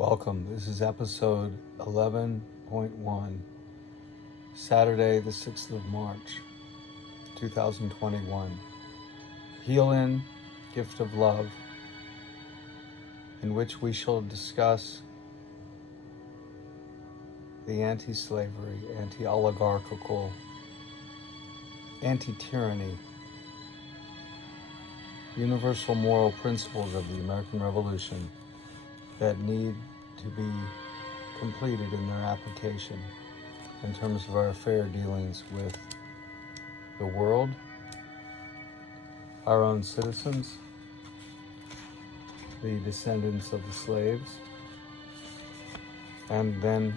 Welcome. This is episode 11.1, Saturday, the 6th of March, 2021. Heal-In, Gift of Love, in which we shall discuss the anti-slavery, anti-oligarchical, anti-tyranny, universal moral principles of the American Revolution that need to be completed in their application in terms of our fair dealings with the world, our own citizens, the descendants of the slaves, and then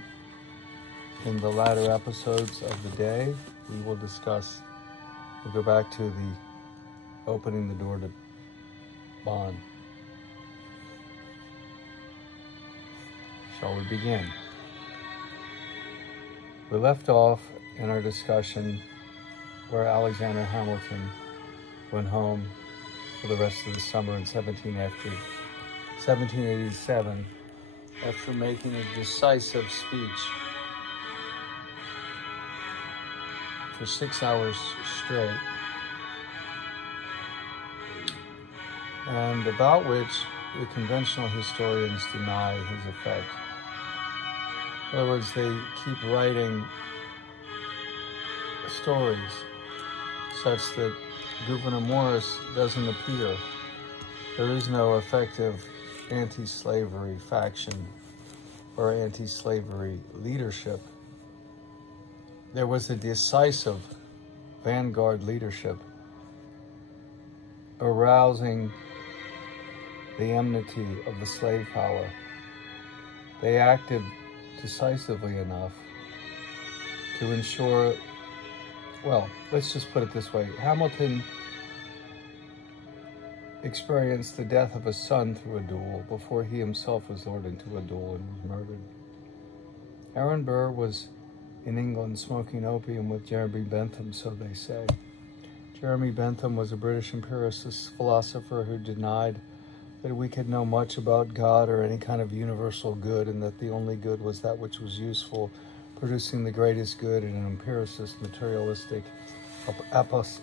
in the latter episodes of the day, we'll go back to the opening the door to bond. Shall we begin? We left off in our discussion where Alexander Hamilton went home for the rest of the summer in 1787 after making a decisive speech for 6 hours straight, and about which the conventional historians deny his effect. In other words, they keep writing stories such that Gouvenour Morris doesn't appear. There is no effective anti-slavery faction or anti-slavery leadership. There was a decisive vanguard leadership arousing the enmity of the slave power. They acted decisively enough to ensure, well, let's just put it this way. Hamilton experienced the death of a son through a duel before he himself was lured into a duel and was murdered. Aaron Burr was in England smoking opium with Jeremy Bentham, so they say. Jeremy Bentham was a British empiricist philosopher who denied that we could know much about God or any kind of universal good, and that the only good was that which was useful, producing the greatest good in an empiricist, materialistic,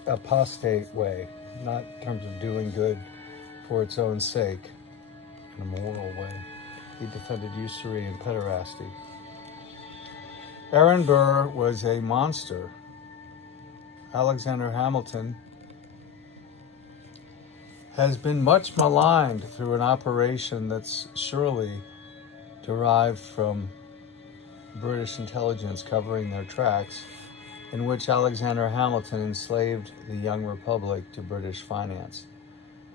apostate way, not in terms of doing good for its own sake, in a moral way. He defended usury and pederasty. Aaron Burr was a monster. Alexander Hamilton has been much maligned through an operation that's surely derived from British intelligence covering their tracks, in which Alexander Hamilton enslaved the young republic to British finance.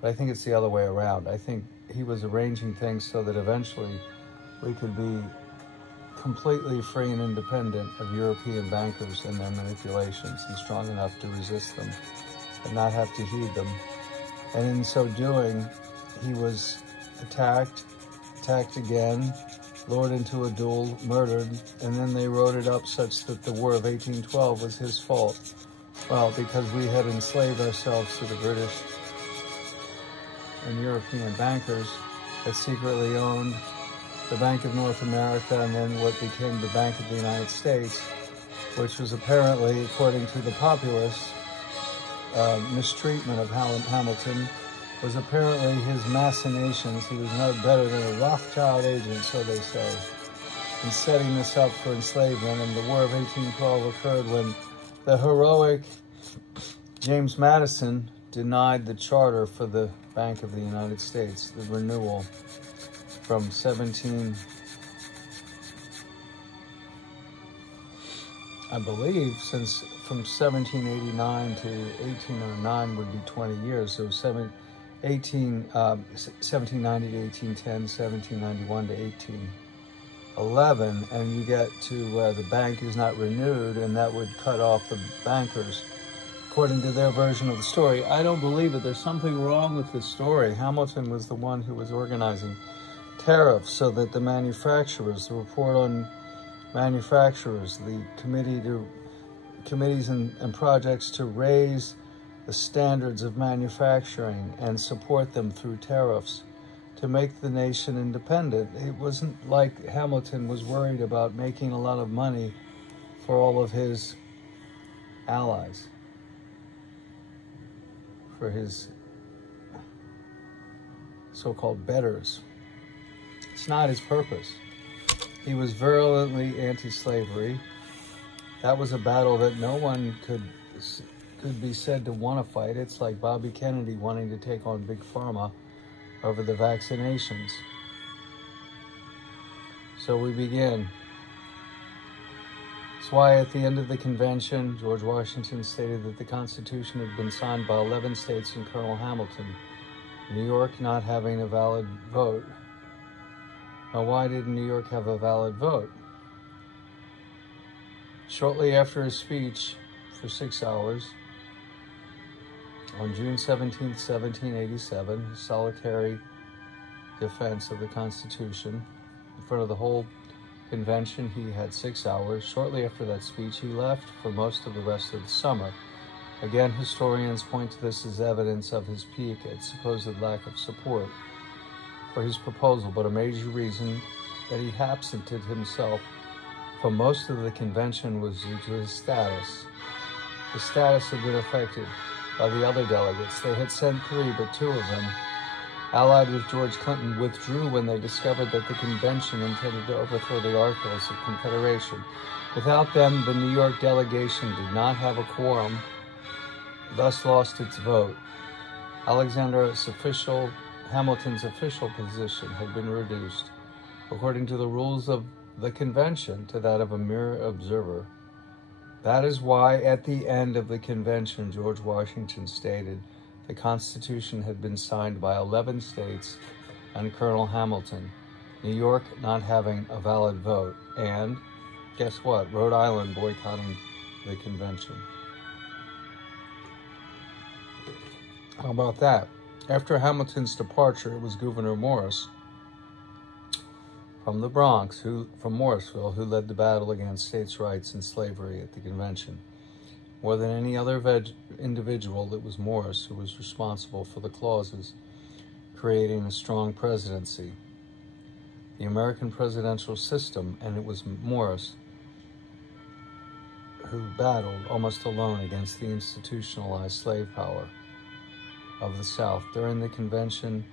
But I think it's the other way around. I think he was arranging things so that eventually we could be completely free and independent of European bankers and their manipulations, and strong enough to resist them and not have to heed them. And in so doing, he was attacked again, lured into a duel, murdered, and then they wrote it up such that the War of 1812 was his fault. Well, because we had enslaved ourselves to the British and European bankers that secretly owned the Bank of North America and then what became the Bank of the United States, which was apparently, according to the populace, mistreatment of Hamilton, was apparently his machinations. He was no better than a Rothschild agent, so they say, in setting this up for enslavement. And the War of 1812 occurred when the heroic James Madison denied the charter for the Bank of the United States, the renewal from 1789 to 1809 would be 20 years. So 1790 to 1810, 1791 to 1811, and you get to where the bank is not renewed, and that would cut off the bankers, according to their version of the story. I don't believe it. There's something wrong with this story. Hamilton was the one who was organizing tariffs so that the manufacturers, the report on manufacturers, the committees and projects to raise the standards of manufacturing and support them through tariffs, to to make the nation independent. It wasn't like Hamilton was worried about making a lot of money for all of his allies, for his so-called betters. It's not his purpose. He was virulently anti-slavery. That was a battle that no one could be said to want to fight. It's like Bobby Kennedy wanting to take on Big Pharma over the vaccinations. So we begin. That's why at the end of the convention, George Washington stated that the Constitution had been signed by 11 states and Colonel Hamilton, New York not having a valid vote. Now, why didn't New York have a valid vote? Shortly after his speech for 6 hours, on June 17, 1787, his solitary defense of the Constitution in front of the whole convention, he had 6 hours. Shortly after that speech, he left for most of the rest of the summer. Again, historians point to this as evidence of his pique at supposed lack of support for his proposal, but a major reason that he absented himself from most of the convention was due to his status. His status had been affected by the other delegates. They had sent 3, but 2 of them, allied with George Clinton, withdrew when they discovered that the convention intended to overthrow the Articles of Confederation. Without them, the New York delegation did not have a quorum, thus lost its vote. Hamilton's official position had been reduced, according to the rules of the convention, to that of a mere observer. That is why, at the end of the convention, George Washington stated the Constitution had been signed by 11 states and Colonel Hamilton, New York not having a valid vote, and, guess what, Rhode Island boycotting the convention. How about that? After Hamilton's departure, it was Gouvenour Morris from the Bronx, from Morrisville, who led the battle against states' rights and slavery at the convention. More than any other individual, it was Morris who was responsible for the clauses creating a strong presidency, the American presidential system, and it was Morris who battled almost alone against the institutionalized slave power of the South. During the convention,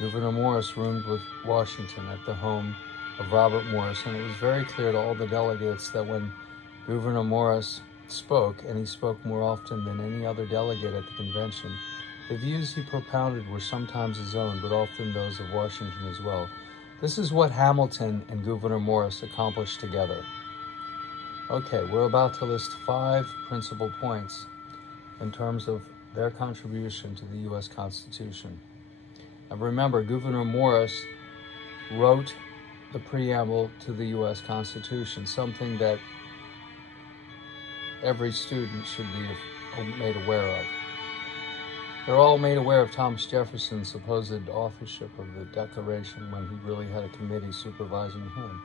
Gouverneur Morris roomed with Washington at the home of Robert Morris, and it was very clear to all the delegates that when Gouverneur Morris spoke, and he spoke more often than any other delegate at the convention, the views he propounded were sometimes his own, but often those of Washington as well. This is what Hamilton and Gouverneur Morris accomplished together. Okay, we're about to list 5 principal points in terms of their contribution to the U.S. Constitution. Now remember, Gouverneur Morris wrote the preamble to the U.S. Constitution, something that every student should be made aware of. They're all made aware of Thomas Jefferson's supposed authorship of the Declaration when he really had a committee supervising him,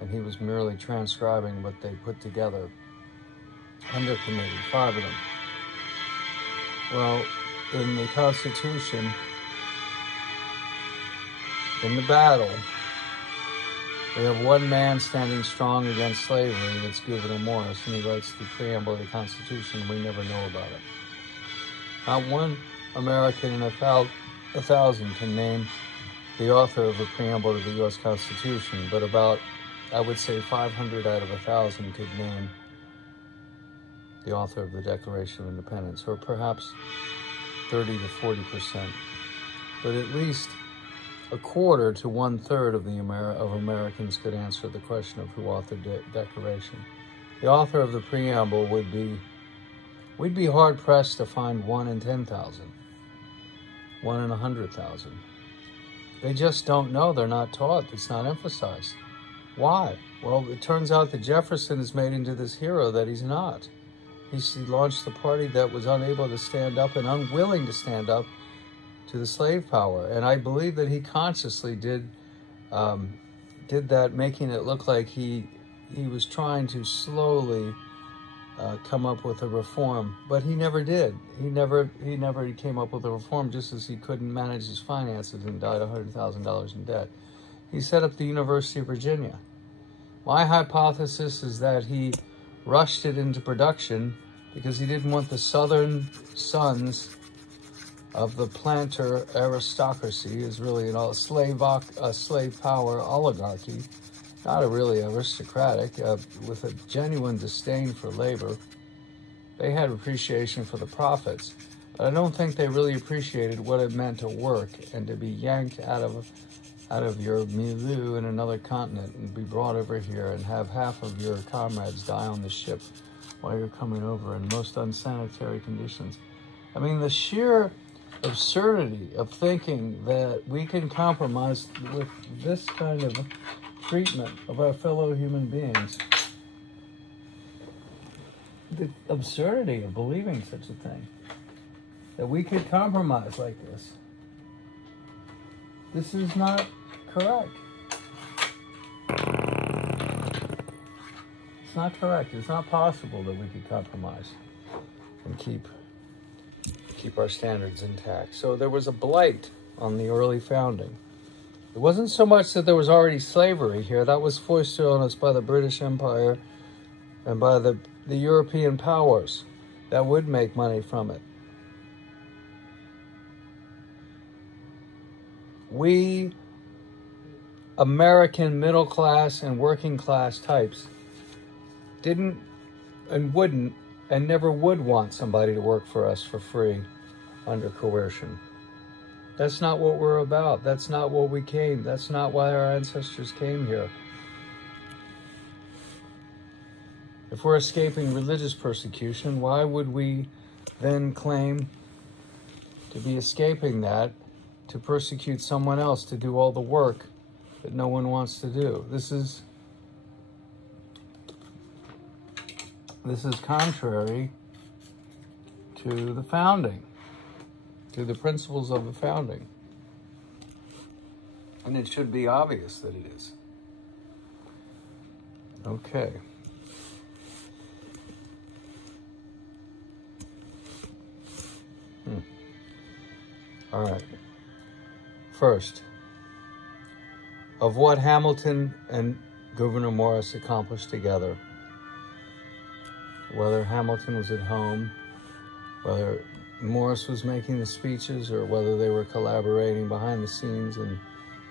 and he was merely transcribing what they put together under committee, 5 of them. Well, in the Constitution, in the battle, we have one man standing strong against slavery, and it's Gouverneur Morris, and he writes the preamble of the Constitution, and we never know about it. Not one American in a thousand can name the author of the preamble to the U.S. Constitution, but about, I would say, 500 out of 1,000 could name the author of the Declaration of Independence, or perhaps 30 to 40%, but at least a quarter to 1/3 of Americans could answer the question of who authored the Declaration. The author of the preamble we'd be hard-pressed to find 1 in 10,000, 1 in 100,000. They just don't know. They're not taught. It's not emphasized. Why? Well, it turns out that Jefferson is made into this hero that he's not. He launched the party that was unable to stand up and unwilling to stand up to the slave power. And I believe that he consciously did that, making it look like he was trying to slowly come up with a reform, but he never did. He never came up with a reform, just as he couldn't manage his finances and died $100,000 in debt. He set up the University of Virginia. My hypothesis is that he rushed it into production because he didn't want the southern sons of the planter aristocracy, is really a slave power oligarchy, not a really aristocratic, with a genuine disdain for labor. They had appreciation for the profits, but I don't think they really appreciated what it meant to work and to be yanked out of your milieu in another continent and be brought over here and have half of your comrades die on the ship while you're coming over in most unsanitary conditions. I mean, the sheer absurdity of thinking that we can compromise with this kind of treatment of our fellow human beings. The absurdity of believing such a thing. That we could compromise like this. This is not correct. It's not correct. It's not possible that we could compromise and keep our standards intact. So there was a blight on the early founding. It wasn't so much that there was already slavery here. That was foisted on us by the British Empire and by the European powers that would make money from it. We American middle class and working class types didn't and wouldn't and never would want somebody to work for us for free under coercion. That's not what we're about. That's not what we came. That's not why our ancestors came here. If we're escaping religious persecution, why would we then claim to be escaping that to persecute someone else to do all the work that no one wants to do? This is contrary to the founding, to the principles of the founding. And it should be obvious that it is. Okay. All right. First, of what Hamilton and Gouvenour Morris accomplished together, whether Hamilton was at home, whether Morris was making the speeches, or whether they were collaborating behind the scenes and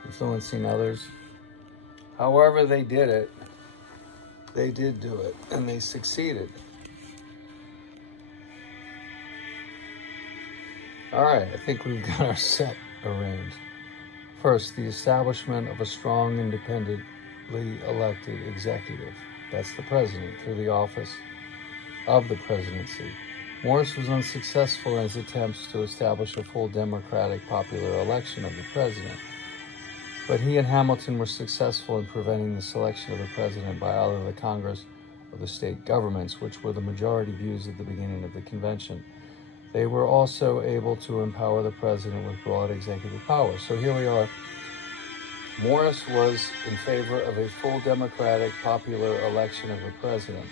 influencing others. However they did it, they did do it, and they succeeded. All right, I think we've got our set arranged. First, the establishment of a strong, independently elected executive. That's the president, through the office of the presidency. Morris was unsuccessful in his attempts to establish a full democratic popular election of the president, but he and Hamilton were successful in preventing the selection of the president by either the Congress or the state governments, which were the majority views at the beginning of the convention. They were also able to empower the president with broad executive power. So here we are. Morris was in favor of a full democratic popular election of the president.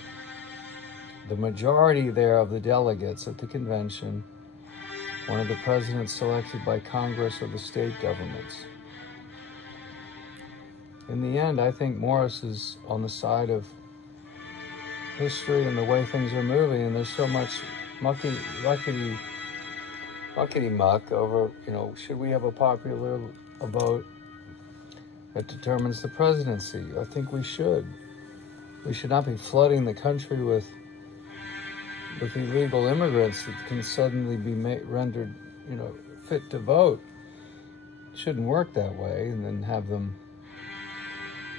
The majority there of the delegates at the convention wanted the president selected by Congress or the state governments. In the end, I think Morris is on the side of history and the way things are moving, and there's so much muckety-muck over, should we have a popular vote that determines the presidency? I think we should. We should not be flooding the country with illegal immigrants that can suddenly be rendered, fit to vote. It shouldn't work that way, and then have them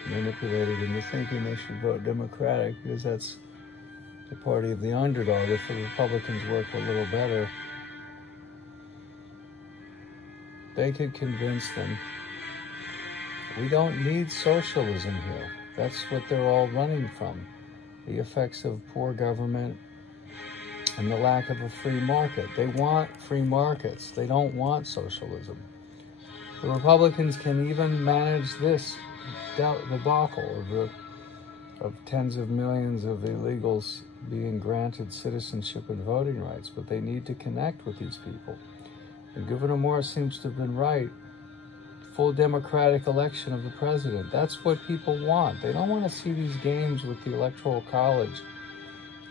manipulated into thinking they should vote Democratic because that's the party of the underdog. If the Republicans work a little better, they could convince them. We don't need socialism here. That's what they're all running from. The effects of poor government and the lack of a free market. They want free markets. They don't want socialism. The Republicans can even manage this debacle of tens of millions of illegals being granted citizenship and voting rights, but they need to connect with these people. And Gouvenour seems to have been right. Full democratic election of the president. That's what people want. They don't want to see these games with the Electoral College,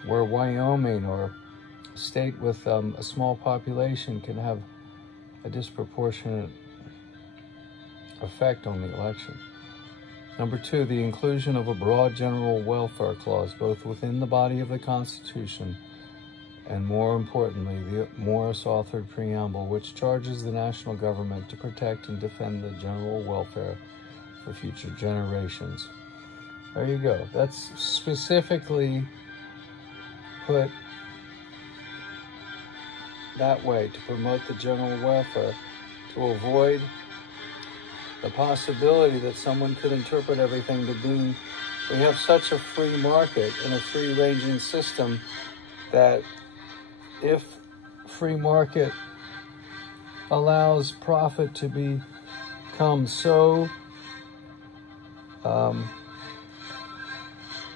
where Wyoming or a state with a small population can have a disproportionate effect on the election. Number two, the inclusion of a broad general welfare clause, both within the body of the Constitution and, more importantly, the Morris-authored preamble, which charges the national government to protect and defend the general welfare for future generations. There you go. That's specifically put that way to promote the general welfare, to avoid the possibility that someone could interpret everything to mean we have such a free market and a free-ranging system that if free market allows profit to become so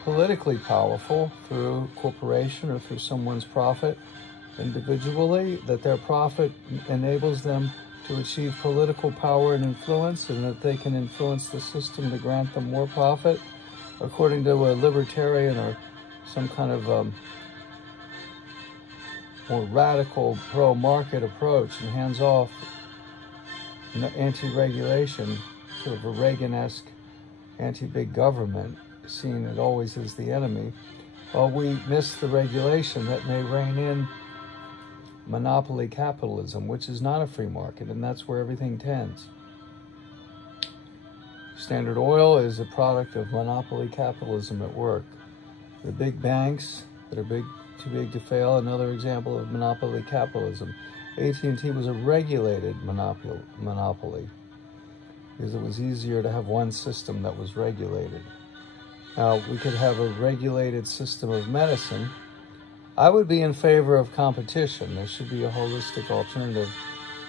politically powerful through corporation or through someone's profit individually, that their profit enables them to achieve political power and influence, and that they can influence the system to grant them more profit, according to a libertarian or some kind of more radical pro-market approach and hands-off anti-regulation, sort of a Reagan-esque anti-big government, seeing it always as the enemy. Well, we miss the regulation that may rein in monopoly capitalism, which is not a free market, and that's where everything tends. Standard Oil is a product of monopoly capitalism at work. The big banks that are too big to fail, another example of monopoly capitalism. AT&T was a regulated monopoly because it was easier to have one system that was regulated. Now, we could have a regulated system of medicine. I would be in favor of competition. There should be a holistic alternative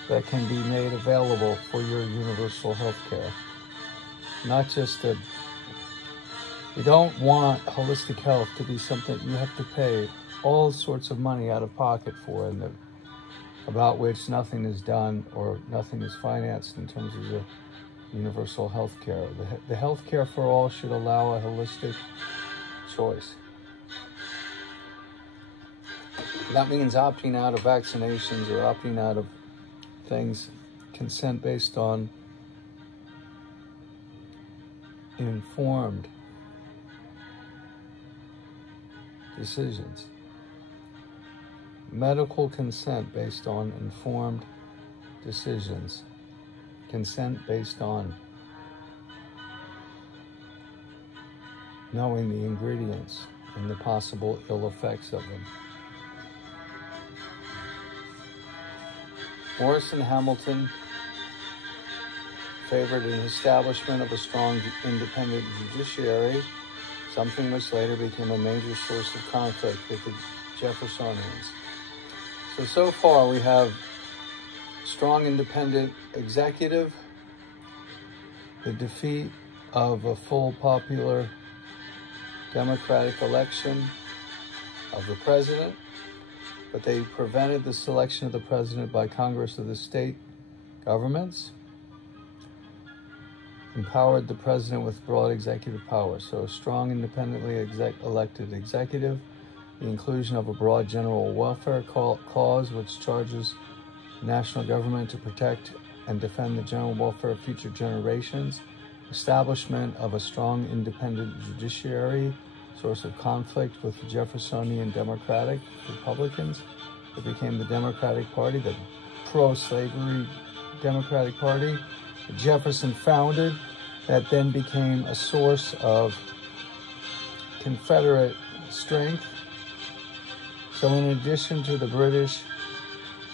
that can be made available for your universal health care. Not just a... We don't want holistic health to be something you have to pay all sorts of money out of pocket for, and about which nothing is done or nothing is financed in terms of the universal health care. The health care for all should allow a holistic choice. That means opting out of vaccinations or opting out of things, consent based on informed decisions. Medical consent based on informed decisions. Consent based on knowing the ingredients and the possible ill effects of them. Morrison Hamilton favored an establishment of a strong independent judiciary, something which later became a major source of conflict with the Jeffersonians. So far we have strong independent executive, the defeat of a full popular democratic election of the president, but they prevented the selection of the president by Congress of the state governments, empowered the president with broad executive power. So a strong independently elected executive, the inclusion of a broad general welfare clause which charges national government to protect and defend the general welfare of future generations, establishment of a strong independent judiciary, source of conflict with the Jeffersonian Democratic Republicans. It became the Democratic Party, the pro-slavery Democratic Party that Jefferson founded, that then became a source of Confederate strength. So in addition to the British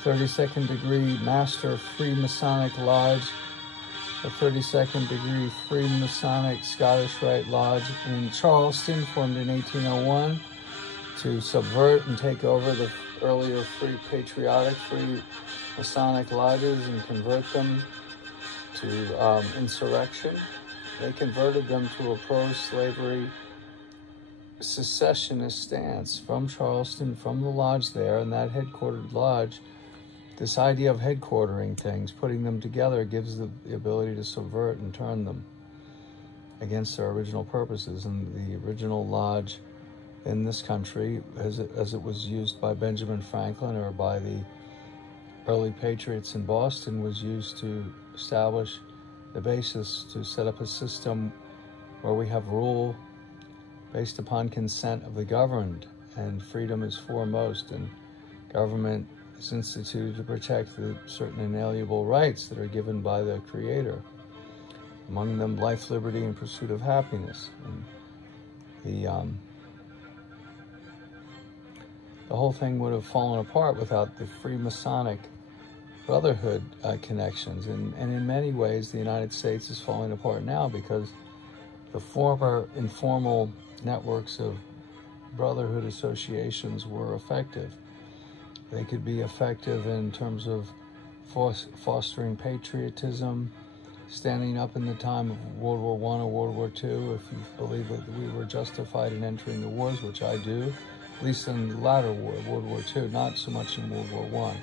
32nd degree Master Freemasonic Lodge, the 32nd degree Freemasonic Scottish Rite Lodge in Charleston, formed in 1801 to subvert and take over the earlier free patriotic free Masonic lodges and convert them to insurrection. They converted them to a pro-slavery secessionist stance from Charleston, from the lodge there, and that headquartered lodge, this idea of headquartering things, putting them together, gives the ability to subvert and turn them against their original purposes. And the original lodge in this country, as it was used by Benjamin Franklin or by the early patriots in Boston, was used to establish the basis to set up a system where we have rule based upon consent of the governed, and freedom is foremost, and government is instituted to protect the certain inalienable rights that are given by the Creator, among them life, liberty, and pursuit of happiness. And the whole thing would have fallen apart without the Freemasonic Brotherhood connections, and in many ways the United States is falling apart now because the former informal networks of brotherhood associations were effective. They could be effective in terms of fostering patriotism, standing up in the time of World War I or World War II, if you believe that we were justified in entering the wars, which I do, at least in the latter war, World War II, not so much in World War I.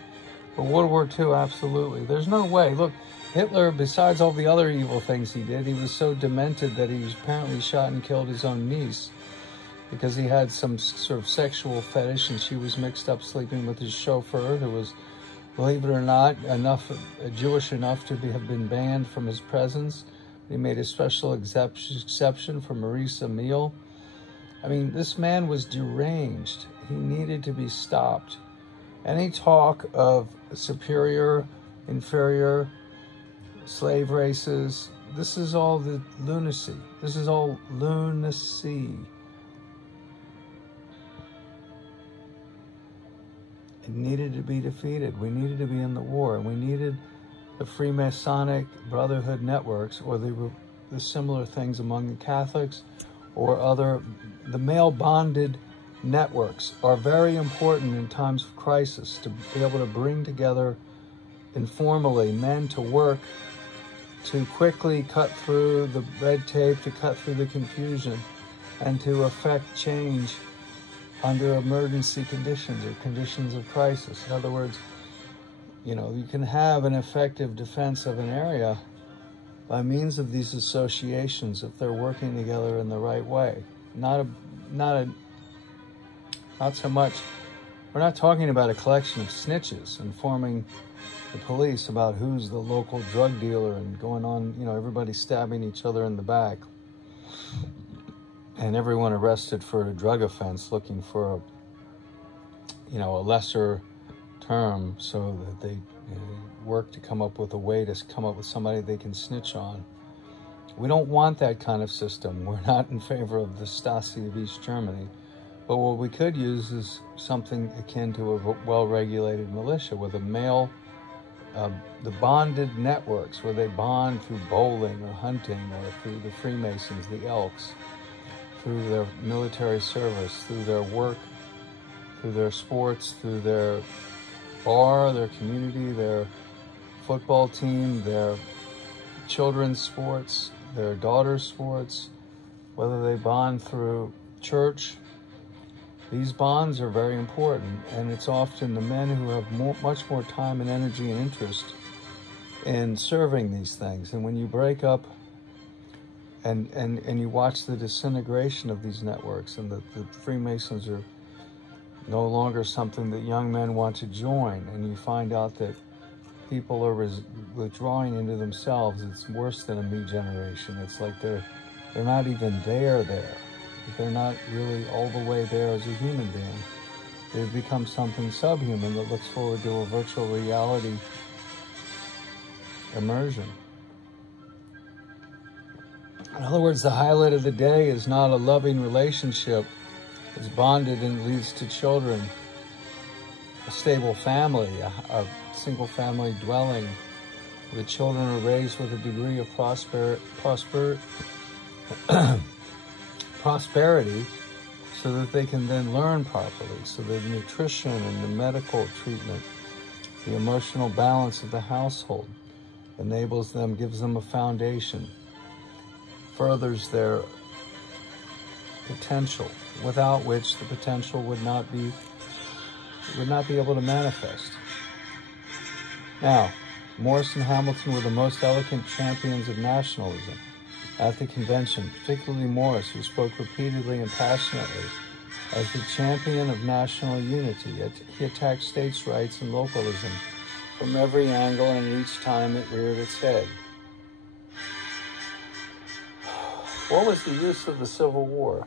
But World War II, absolutely. There's no way. Look, Hitler, besides all the other evil things he did, he was so demented that he apparently shot and killed his own niece because he had some sort of sexual fetish, and she was mixed up sleeping with his chauffeur, who was, believe it or not, Jewish enough to have been banned from his presence. He made a special exception for Maurice Emile. I mean, this man was deranged. He needed to be stopped. Any talk of superior, inferior, slave races, this is all the lunacy. This is all lunacy. It needed to be defeated. We needed to be in the war, and we needed the Freemasonic Brotherhood networks, or the similar things among the Catholics, or the male bonded networks are very important in times of crisis, to be able to bring together informally men to work to quickly cut through the red tape, to cut through the confusion, and to effect change under emergency conditions or conditions of crisis. In other words, you know, you can have an effective defense of an area by means of these associations if they're working together in the right way. Not so much, we're not talking about a collection of snitches informing the police about who's the local drug dealer and going on, you know, everybody stabbing each other in the back and everyone arrested for a drug offense looking for a lesser term so that they work to come up with a way to come up with somebody they can snitch on. We don't want that kind of system. We're not in favor of the Stasi of East Germany. But what we could use is something akin to a well-regulated militia with a male, the bonded networks where they bond through bowling or hunting or through the Freemasons, the Elks, through their military service, through their work, through their sports, through their bar, their community, their football team, their children's sports, their daughters' sports, whether they bond through church. These bonds are very important, and it's often the men who have much more time and energy and interest in serving these things. And when you break up and you watch the disintegration of these networks, and the Freemasons are no longer something that young men want to join, and you find out that people are withdrawing into themselves, it's worse than a me generation. It's like they're not even there. They're not really all the way there as a human being. They've become something subhuman that looks forward to a virtual reality immersion. In other words, the highlight of the day is not a loving relationship. It's bonded and leads to children, a stable family, a single family dwelling. The children are raised with a degree of prosperity so that they can then learn properly. So the nutrition and the medical treatment, the emotional balance of the household enables them, gives them a foundation, furthers their potential, without which the potential would not be able to manifest. Now, Morris and Hamilton were the most eloquent champions of nationalism at the convention, particularly Morris, who spoke repeatedly and passionately as the champion of national unity. He attacked states' rights and localism from every angle, and each time it reared its head. What was the use of the Civil War?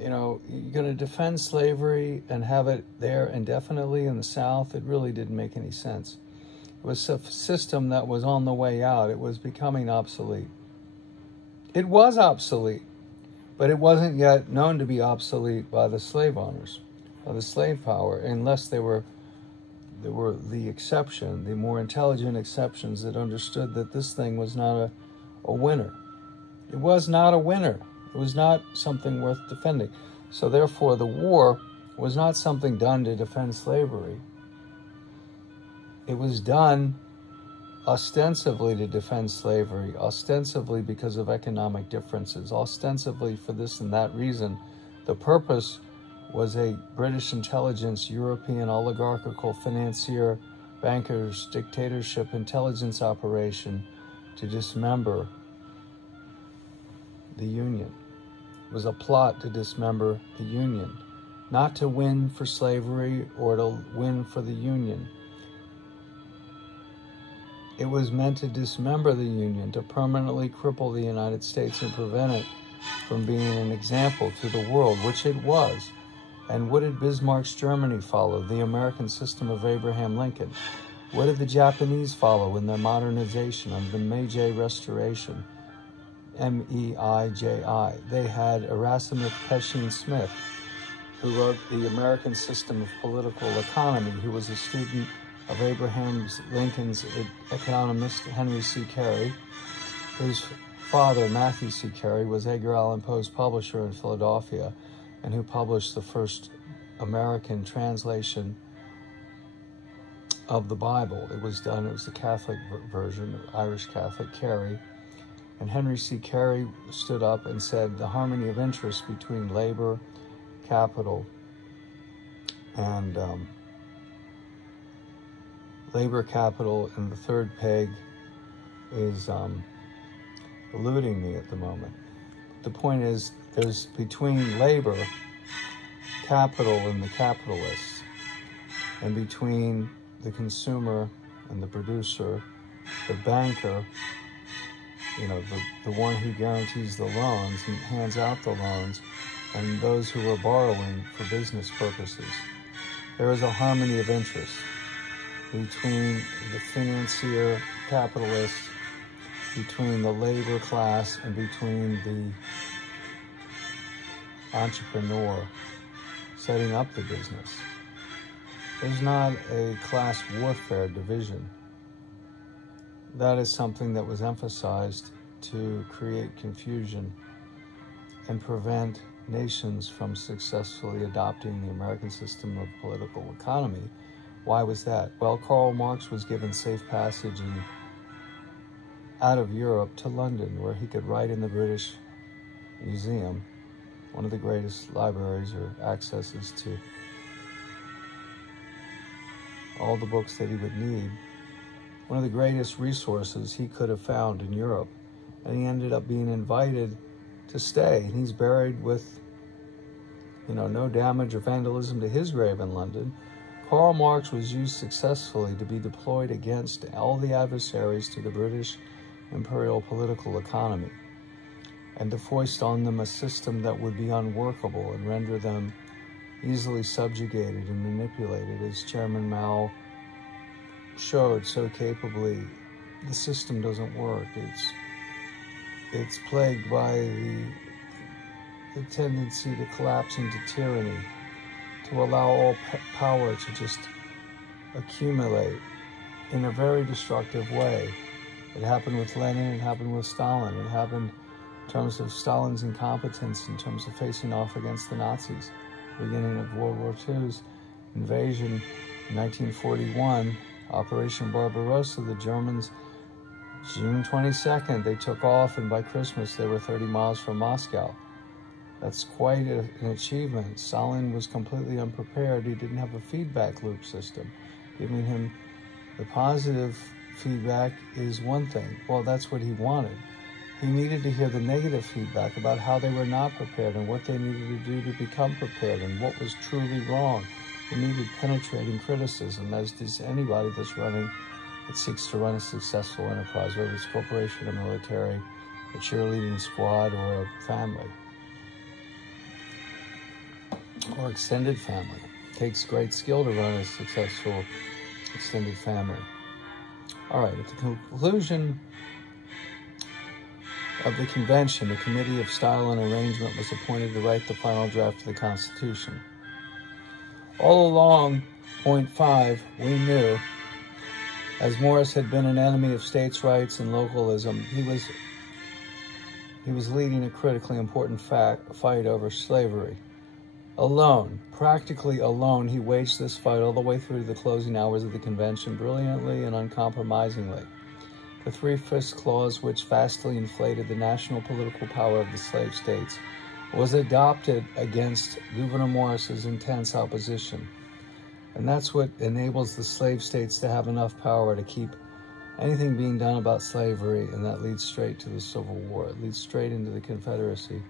You know, you're going to defend slavery and have it there indefinitely in the South? It really didn't make any sense. It was a system that was on the way out. It was becoming obsolete. It was obsolete, but it wasn't yet known to be obsolete by the slave owners, by the slave power, unless they were the exception, the more intelligent exceptions that understood that this thing was not a winner. It was not a winner. It was not something worth defending. So therefore, the war was not something done to defend slavery. It was done ostensibly to defend slavery, ostensibly because of economic differences, ostensibly for this and that reason. The purpose was a British intelligence, European oligarchical financier, bankers, dictatorship, intelligence operation to dismember the Union. It was a plot to dismember the Union, not to win for slavery or to win for the Union. It was meant to dismember the Union, to permanently cripple the United States and prevent it from being an example to the world, which it was. And what did Bismarck's Germany follow? The American system of Abraham Lincoln. What did the Japanese follow in their modernization under the Meiji Restoration? M-E-I-J-I. They had Erasmus Peshin Smith, who wrote The American System of Political Economy, who was a student of Abraham Lincoln's economist Henry C. Carey, whose father, Matthew C. Carey, was Edgar Allan Poe's publisher in Philadelphia, and who published the first American translation of the Bible. It was the Catholic version, Irish Catholic Carey. And Henry C. Carey stood up and said the harmony of interest between labor, capital, and the third peg is eluding me at the moment. The point is, there's between labor, capital, and the capitalists, and between the consumer and the producer, the banker, you know, the one who guarantees the loans and hands out the loans, and those who are borrowing for business purposes. There is a harmony of interest between the financier, capitalist, between the labor class, and between the entrepreneur setting up the business. There's not a class warfare division. That is something that was emphasized to create confusion and prevent nations from successfully adopting the American system of political economy. Why was that? Well, Karl Marx was given safe passage out of Europe to London, where he could write in the British Museum, one of the greatest libraries or accesses to all the books that he would need, one of the greatest resources he could have found in Europe. And he ended up being invited to stay. And he's buried with, no damage or vandalism to his grave in London. Karl Marx was used successfully to be deployed against all the adversaries to the British imperial political economy, and to foist on them a system that would be unworkable and render them easily subjugated and manipulated, as Chairman Mao showed so capably. The system doesn't work. It's plagued by the tendency to collapse into tyranny, to allow all power to just accumulate in a very destructive way. It happened with Lenin, it happened with Stalin, it happened in terms of Stalin's incompetence, in terms of facing off against the Nazis. Beginning of World War II's invasion in 1941, Operation Barbarossa, the Germans, June 22nd, they took off, and by Christmas they were 30 miles from Moscow. That's quite an achievement. Stalin was completely unprepared. He didn't have a feedback loop system. Giving him the positive feedback is one thing. Well, that's what he wanted. He needed to hear the negative feedback about how they were not prepared and what they needed to do to become prepared and what was truly wrong. He needed penetrating criticism, as does anybody that seeks to run a successful enterprise, whether it's a corporation, a military, a cheerleading squad, or a family, or extended family. It takes great skill to run a successful extended family. All right, at the conclusion of the convention, a committee of style and arrangement was appointed to write the final draft of the Constitution. All along, point 5, we knew, as Morris had been an enemy of states' rights and localism, he was leading a critically important fight over slavery. Alone, practically alone, he waged this fight all the way through the closing hours of the convention, brilliantly and uncompromisingly. The Three-Fifths Clause, which vastly inflated the national political power of the slave states, was adopted against Gouverneur Morris's intense opposition. And that's what enables the slave states to have enough power to keep anything being done about slavery, and that leads straight to the Civil War. It leads straight into the Confederacy,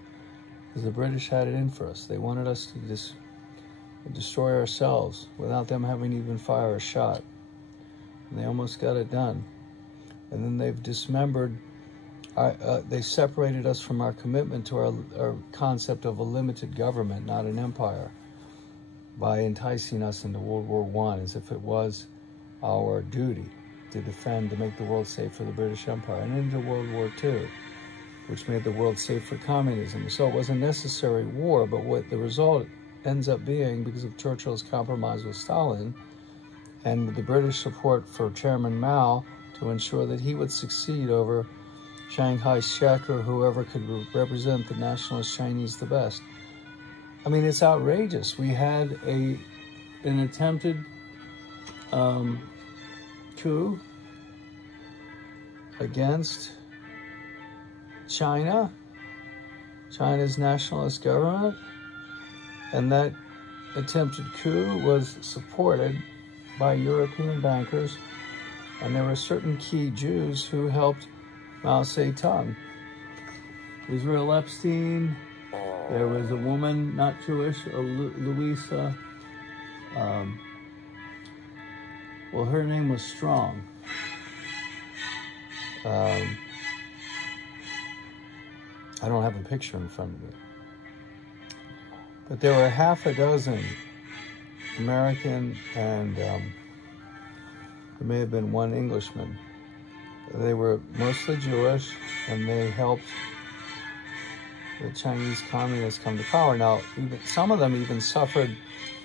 because the British had it in for us. They wanted us to destroy ourselves without them having even fired a shot. And they almost got it done. And then they've dismembered, they separated us from our commitment to our concept of a limited government, not an empire, by enticing us into World War I as if it was our duty to defend, to make the world safe for the British Empire, and into World War II, which made the world safe for communism. So it was a necessary war, but what the result ends up being, because of Churchill's compromise with Stalin and the British support for Chairman Mao to ensure that he would succeed over Chiang Kai-shek or whoever could represent the nationalist Chinese the best. I mean, it's outrageous. We had an attempted coup against China's nationalist government, and that attempted coup was supported by European bankers, and there were certain key Jews who helped Mao Zedong. Israel Epstein, there was a woman, not Jewish, Louisa, well, her name was Strong. I don't have a picture in front of me. But there were half a dozen American and there may have been one Englishman. They were mostly Jewish, and they helped the Chinese communists come to power. Now, some of them even suffered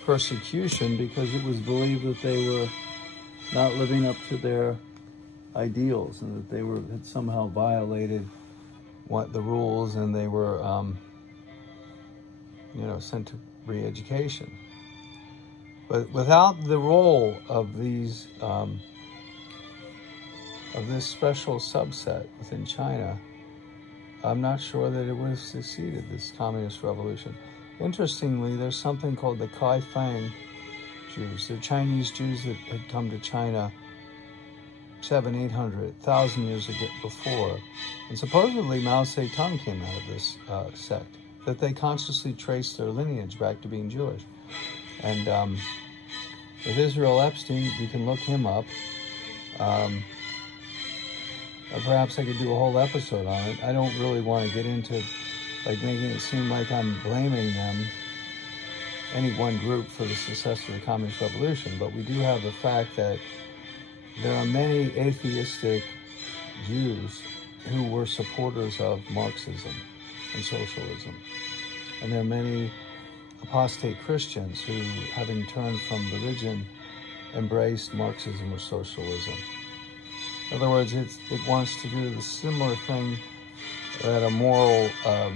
persecution because it was believed that they were not living up to their ideals and that they had somehow violated the rules, and they were, sent to re-education. But without the role of these, of this special subset within China, I'm not sure that it would have succeeded, this communist revolution. Interestingly, there's something called the Kaifeng Jews. They're Chinese Jews that had come to China 700, 800, 1,000 years before. And supposedly Mao Zedong came out of this sect, that they consciously traced their lineage back to being Jewish. And with Israel Epstein, you can look him up. Perhaps I could do a whole episode on it. I don't really want to get into making it seem like I'm blaming them, any one group, for the success of the Communist Revolution, but we do have the fact that there are many atheistic Jews who were supporters of Marxism and socialism. And there are many apostate Christians who, having turned from religion, embraced Marxism or socialism. In other words, it wants to do the similar thing that a moral, a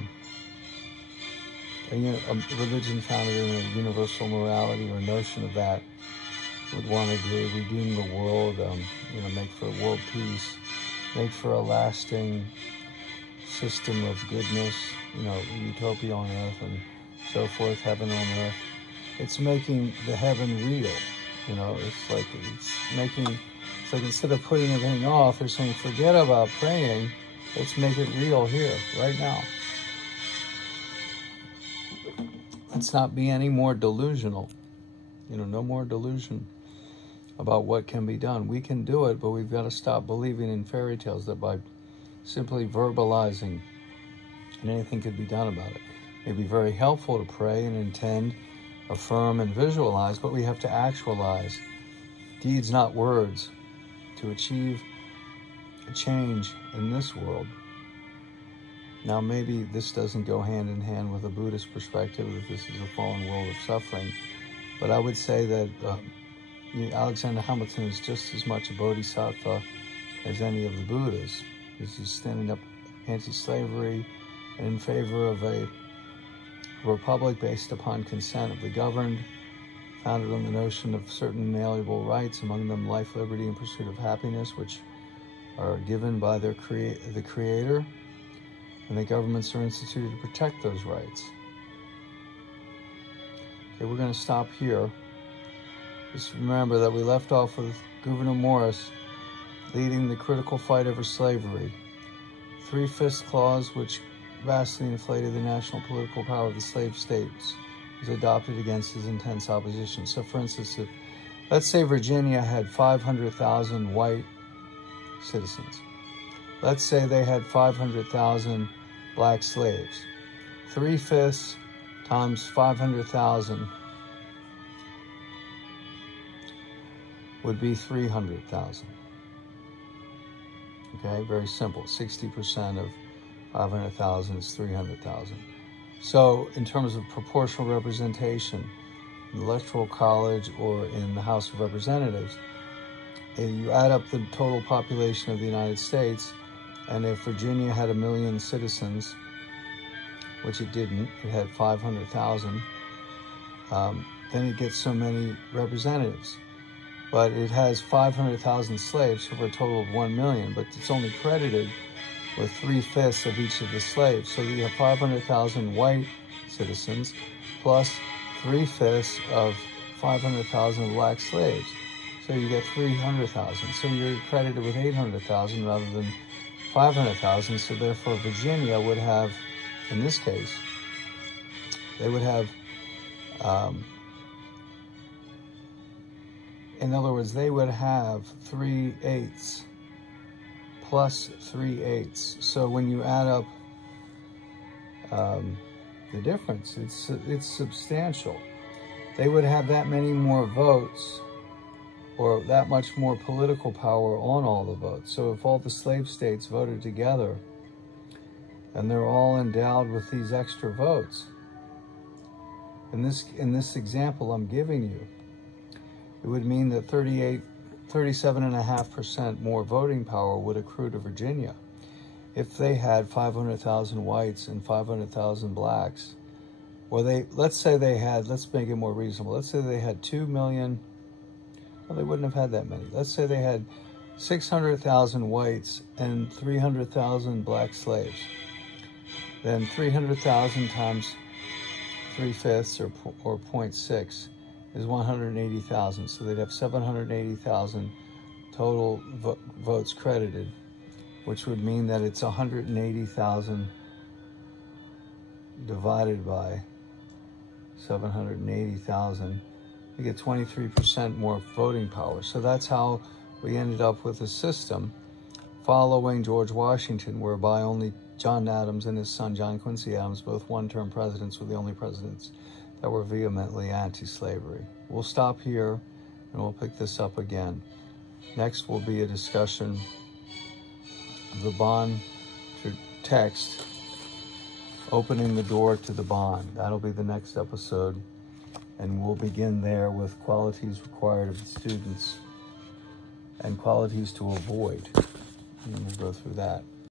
religion founded in a universal morality or notion of that would want to do: redeem the world, make for world peace, make for a lasting system of goodness, utopia on earth and so forth, heaven on earth. It's making the heaven real. It's like instead of putting everything off, they're saying, forget about praying. Let's make it real here, right now. Let's not be any more delusional. No more delusion about what can be done. We can do it, but we've got to stop believing in fairy tales that by simply verbalizing and anything could be done about it. It may be very helpful to pray and intend, affirm, and visualize, but we have to actualize deeds, not words, to achieve a change in this world. Now, maybe this doesn't go hand in hand with a Buddhist perspective, that this is a fallen world of suffering, but I would say that Alexander Hamilton is just as much a bodhisattva as any of the Buddhas. He's standing up anti-slavery and in favor of a republic based upon consent of the governed, founded on the notion of certain inalienable rights, among them life, liberty, and pursuit of happiness, which are given by the Creator, and the governments are instituted to protect those rights. Okay, we're going to stop here. Just remember that we left off with Gouvenour Morris leading the critical fight over slavery. 3/5 clause, which vastly inflated the national political power of the slave states, was adopted against his intense opposition. So, for instance, let's say Virginia had 500,000 white citizens. Let's say they had 500,000 black slaves. 3/5 times 500,000 would be 300,000. Okay, very simple. 60% of 500,000 is 300,000. So in terms of proportional representation in the Electoral College or in the House of Representatives, you add up the total population of the United States, and if Virginia had 1 million citizens, which it didn't, it had 500,000, then it gets so many representatives. But it has 500,000 slaves for a total of 1 million, but it's only credited with 3/5 of each of the slaves. So you have 500,000 white citizens plus 3/5 of 500,000 black slaves. So you get 300,000. So you're credited with 800,000 rather than 500,000. So therefore Virginia would have, in this case, they would have, in other words, they would have 3/8 plus 3/8. So when you add up the difference, it's substantial. They would have that many more votes, or that much more political power on all the votes. So if all the slave states voted together, and they're all endowed with these extra votes, in this example I'm giving you, it would mean that 37.5% more voting power would accrue to Virginia. If they had 500,000 whites and 500,000 blacks, or let's make it more reasonable. Let's say they had 2 million, well, they wouldn't have had that many. Let's say they had 600,000 whites and 300,000 black slaves. Then 300,000 times 3/5 or 0.6 is 180,000. So they'd have 780,000 total votes credited, which would mean that it's 180,000 divided by 780,000. You get 23% more voting power. So that's how we ended up with a system following George Washington, whereby only John Adams and his son John Quincy Adams, both one-term presidents, were the only presidents that were vehemently anti-slavery. We'll stop here and we'll pick this up again. Next will be a discussion of the bond to text, opening the door to the bond. That'll be the next episode, and we'll begin there with qualities required of the students and qualities to avoid. And we'll go through that.